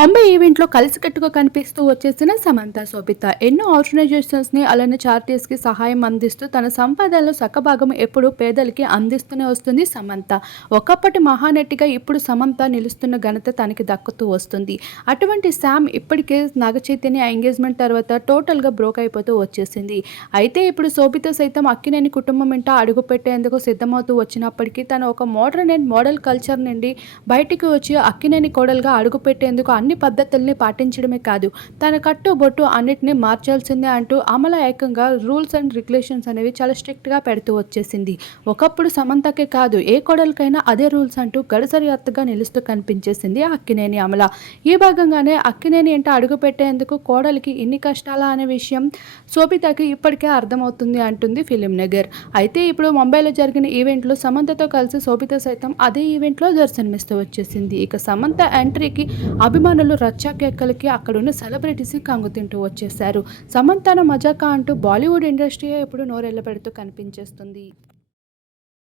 ముంబై ఈవెంట్లో కలిసికట్టుగా కనిపిస్తూ వచ్చేసిన సమంత శోభిత ఎన్నో ఆర్గనైజేషన్స్ని అలానే చారిటీస్కి సహాయం అందిస్తూ తన సంపాదనలో సగభాగం ఎప్పుడూ పేదలకి అందిస్తూనే వస్తుంది సమంత. ఒకప్పటి మహానటిగా ఇప్పుడు సమంత నిలుస్తున్న ఘనత తనకి దక్కుతూ వస్తుంది. అటువంటి శామ్ ఇప్పటికే నాగ చైతన్య ఎంగేజ్మెంట్ తర్వాత టోటల్గా బ్రోక్ అయిపోతూ వచ్చేసింది. అయితే ఇప్పుడు శోభిత సైతం అక్కినేని కుటుంబం ఇంట అడుగు పెట్టేందుకు సిద్ధమవుతూ వచ్చినప్పటికీ తను ఒక మోడర్న్ అండ్ మోడల్ కల్చర్ నుండి బయటికి వచ్చి అక్కినేని కోడలుగా అడుగు పెట్టేందుకు అన్ని పద్ధతుల్ని పాటించడమే కాదు. తన కట్టు బొట్టు అన్నిటిని మార్చాల్సిందే అంటూ అమల ఏకంగా రూల్స్ అండ్ రెగ్యులేషన్స్ అనేవి చాలా స్ట్రిక్ట్గా పెడుతూ వచ్చేసింది. ఒకప్పుడు సమంతకే కాదు ఏ కోడలకైనా అదే రూల్స్ అంటూ గడసరి అత్తగా నిలుస్తూ కనిపించేసింది అక్కినేని అమల. ఈ భాగంగానే అక్కినేని ఎంట అడుగు పెట్టేందుకు కోడలికి ఇన్ని కష్టాలా అనే విషయం శోభితకి ఇప్పటికే అర్థమవుతుంది అంటుంది ఫిలిం నగర్. అయితే ఇప్పుడు ముంబైలో జరిగిన ఈవెంట్లో సమంతతో కలిసి శోభిత సైతం అదే ఈవెంట్లో దర్శనమిస్తూ వచ్చేసింది. ఇక సమంత ఎంట్రీకి అభిమానులు రచ్చాకెక్కలకి అక్కడున్న సెలబ్రిటీస్ కంగుతింటూ వచ్చేశారు. సమంతన మజాకా అంటూ బాలీవుడ్ ఇండస్ట్రీయే ఇప్పుడు నోరెళ్ళబెడుతూ కనిపించేస్తుంది.